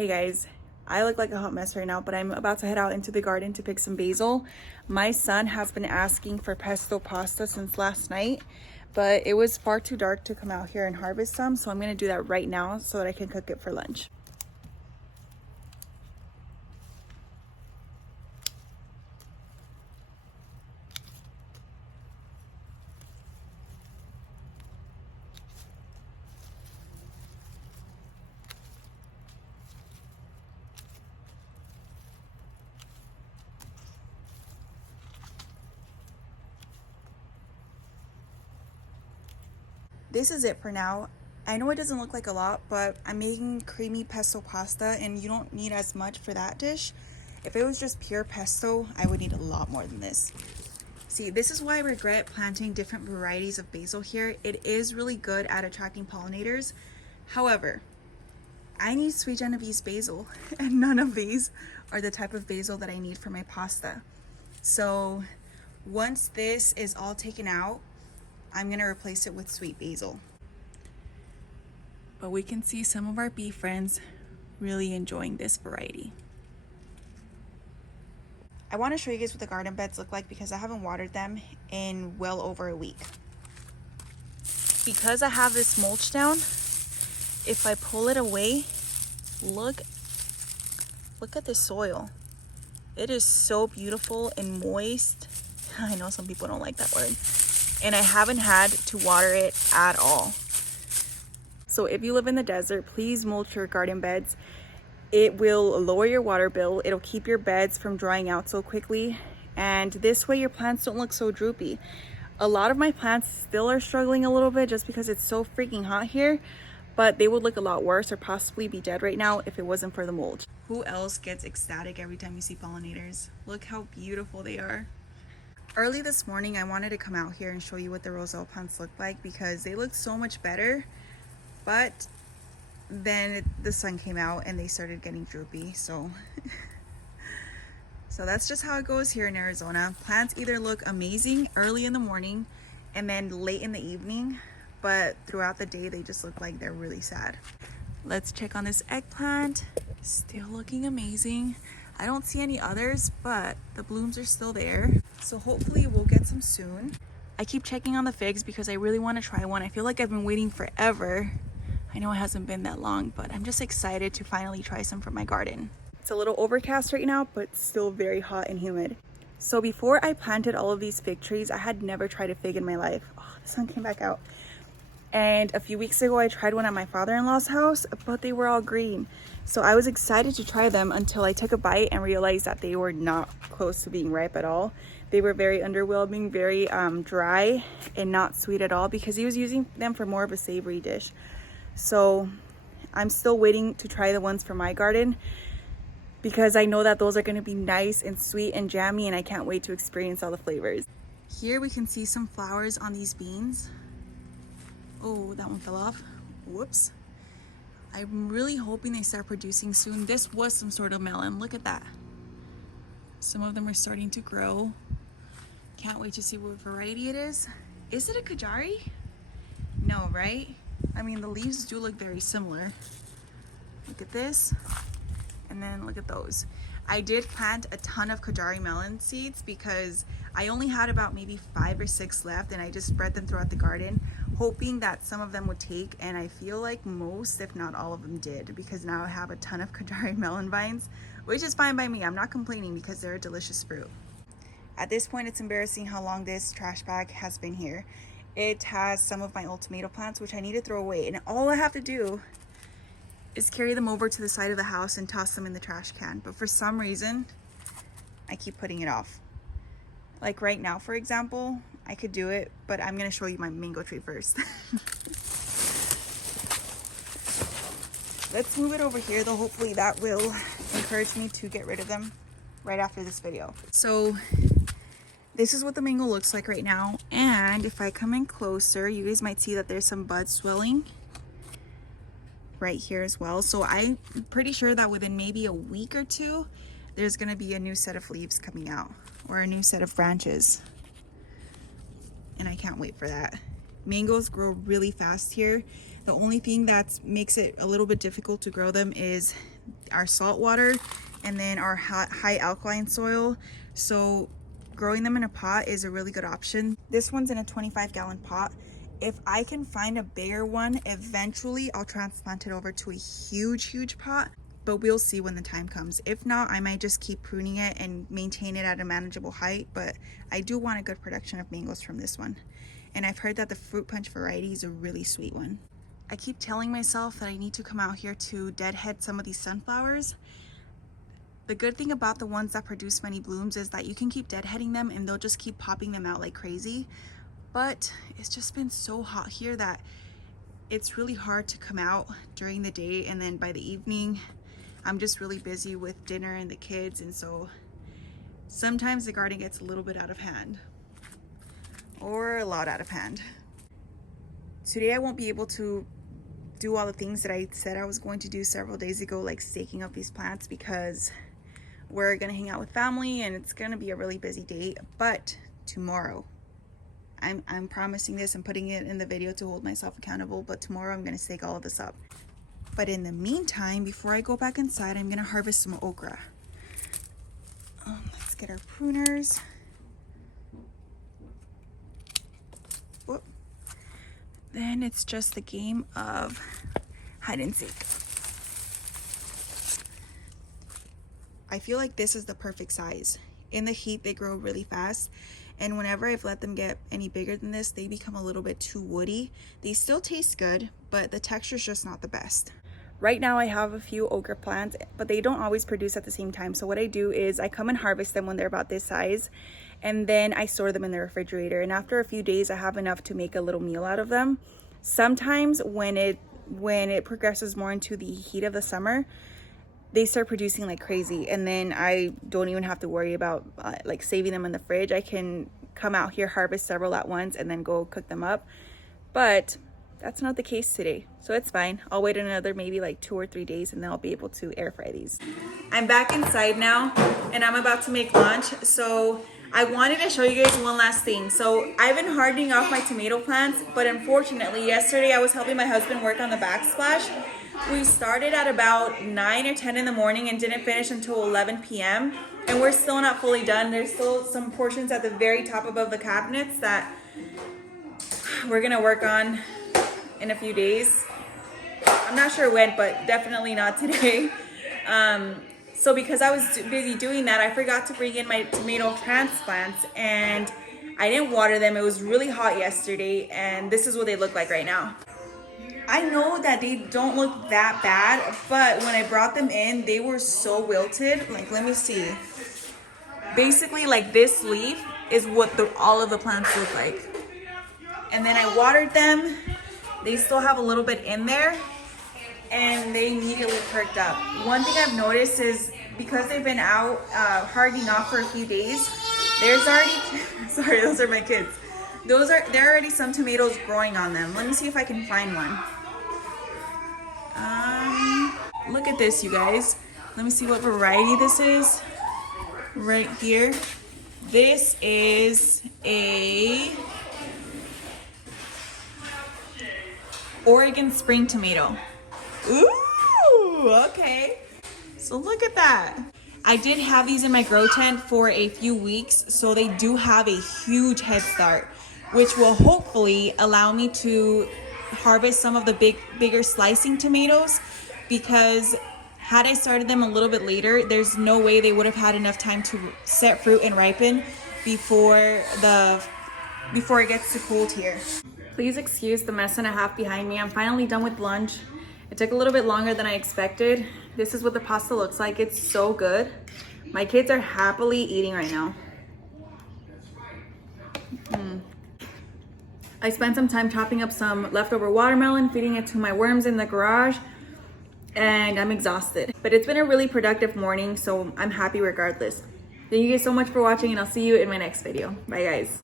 Hey guys, I look like a hot mess right now, but I'm about to head out into the garden to pick some basil. My son has been asking for pesto pasta since last night, but it was far too dark to come out here and harvest some, so I'm gonna do that right now so that I can cook it for lunch. This is it for now. I know it doesn't look like a lot, but I'm making creamy pesto pasta and you don't need as much for that dish. If it was just pure pesto, I would need a lot more than this. See, this is why I regret planting different varieties of basil here. It is really good at attracting pollinators. However, I need sweet Genovese basil and none of these are the type of basil that I need for my pasta. So once this is all taken out, I'm gonna replace it with sweet basil. But we can see some of our bee friends really enjoying this variety. I want to show you guys what the garden beds look like because I haven't watered them in well over a week. Because I have this mulch down, if I pull it away, look at the soil. It is so beautiful and moist. I know some people don't like that word. And I haven't had to water it at all. So if you live in the desert, please mulch your garden beds. It will lower your water bill. It'll keep your beds from drying out so quickly. And this way your plants don't look so droopy. A lot of my plants still are struggling a little bit just because it's so freaking hot here, but they would look a lot worse or possibly be dead right now if it wasn't for the mulch. Who else gets ecstatic every time you see pollinators? Look how beautiful they are. Early this morning, I wanted to come out here and show you what the roselle plants look like because they look so much better, but then the sun came out and they started getting droopy. So that's just how it goes here in Arizona. Plants either look amazing early in the morning and then late in the evening, but throughout the day, they just look like they're really sad. Let's check on this eggplant. Still looking amazing. I don't see any others, but the blooms are still there. So hopefully we'll get some soon. I keep checking on the figs because I really want to try one. I feel like I've been waiting forever. I know it hasn't been that long, but I'm just excited to finally try some from my garden. It's a little overcast right now, but still very hot and humid. So before I planted all of these fig trees, I had never tried a fig in my life. Oh, the sun came back out. And a few weeks ago, I tried one at my father-in-law's house, but they were all green. So I was excited to try them until I took a bite and realized that they were not close to being ripe at all. They were very underwhelming, very dry and not sweet at all because he was using them for more of a savory dish. So I'm still waiting to try the ones from my garden because I know that those are gonna be nice and sweet and jammy and I can't wait to experience all the flavors. Here we can see some flowers on these beans. Oh, that one fell off. Whoops. I'm really hoping they start producing soon. This was some sort of melon. Look at that. Some of them are starting to grow. Can't wait to see what variety it is. Is it a Kajari? No, right? I mean, the leaves do look very similar. Look at this. And then look at those. I did plant a ton of Kajari melon seeds because I only had about maybe 5 or 6 left and I just spread them throughout the garden, hoping that some of them would take, and I feel like most, if not all of them did, because now I have a ton of Kajari melon vines, which is fine by me. I'm not complaining because they're a delicious fruit. At this point, it's embarrassing how long this trash bag has been here. It has some of my old tomato plants, which I need to throw away, and all I have to do is carry them over to the side of the house and toss them in the trash can. But for some reason, I keep putting it off. Like right now, for example, I could do it, but I'm gonna show you my mango tree first. Let's move it over here though. Hopefully that will encourage me to get rid of them right after this video. So this is what the mango looks like right now. And if I come in closer, you guys might see that there's some bud swelling right here as well. So I'm pretty sure that within maybe a week or two, there's gonna be a new set of leaves coming out or a new set of branches. And I can't wait for that. Mangoes grow really fast here. The only thing that makes it a little bit difficult to grow them is our salt water and then our high alkaline soil. So growing them in a pot is a really good option. This one's in a 25-gallon pot. If I can find a bigger one, eventually I'll transplant it over to a huge pot, but we'll see when the time comes. If not, I might just keep pruning it and maintain it at a manageable height, but I do want a good production of mangoes from this one. And I've heard that the fruit punch variety is a really sweet one. I keep telling myself that I need to come out here to deadhead some of these sunflowers. The good thing about the ones that produce many blooms is that you can keep deadheading them and they'll just keep popping them out like crazy. But it's just been so hot here that it's really hard to come out during the day, and then by the evening I'm just really busy with dinner and the kids, and so sometimes the garden gets a little bit out of hand, or a lot out of hand. Today I won't be able to do all the things that I said I was going to do several days ago, like staking up these plants, because we're gonna hang out with family and it's gonna be a really busy day. But tomorrow, I'm promising this and putting it in the video to hold myself accountable, but tomorrow I'm gonna stake all of this up. But in the meantime, before I go back inside, I'm gonna harvest some okra. Let's get our pruners. Whoop. Then it's just the game of hide and seek. I feel like this is the perfect size. In the heat, they grow really fast. And whenever I've let them get any bigger than this, they become a little bit too woody. They still taste good, but the texture's just not the best. Right now I have a few okra plants, but they don't always produce at the same time. So what I do is I come and harvest them when they're about this size, and then I store them in the refrigerator. And after a few days, I have enough to make a little meal out of them. Sometimes when it progresses more into the heat of the summer, they start producing like crazy, and then I don't even have to worry about like saving them in the fridge. I can come out here, harvest several at once, and then go cook them up. But that's not the case today, so it's fine. I'll wait another maybe like 2 or 3 days, and then I'll be able to air fry these. I'm back inside now, and I'm about to make lunch. So I wanted to show you guys one last thing. So I've been hardening off my tomato plants, but unfortunately yesterday I was helping my husband work on the backsplash. We started at about 9 or 10 in the morning and didn't finish until 11 p.m. And we're still not fully done. There's still some portions at the very top above the cabinets that we're gonna work on in a few days. I'm not sure when, but definitely not today. So because I was busy doing that, I forgot to bring in my tomato transplants, and I didn't water them. It was really hot yesterday, and this is what they look like right now. I know that they don't look that bad, but when I brought them in, they were so wilted. Like, let me see. Basically, like this leaf is what all of the plants look like. And then I watered them. They still have a little bit in there, and they immediately perked up. One thing I've noticed is because they've been out hardening off for a few days, there's already, sorry, those are my kids. There are already some tomatoes growing on them. Let me see if I can find one. Look at this, you guys. Let me see what variety this is. Right here. This is a Oregon spring tomato. Ooh, okay. So look at that. I did have these in my grow tent for a few weeks, so they do have a huge head start, which will hopefully allow me to harvest some of the bigger slicing tomatoes, because had I started them a little bit later, there's no way they would have had enough time to set fruit and ripen before it gets too cold here. Please excuse the mess and a half behind me. I'm finally done with lunch. It took a little bit longer than I expected. This is what the pasta looks like. It's so good. My kids are happily eating right now. I spent some time chopping up some leftover watermelon, feeding it to my worms in the garage, and I'm exhausted. But it's been a really productive morning, so I'm happy regardless. Thank you guys so much for watching, and I'll see you in my next video. Bye, guys.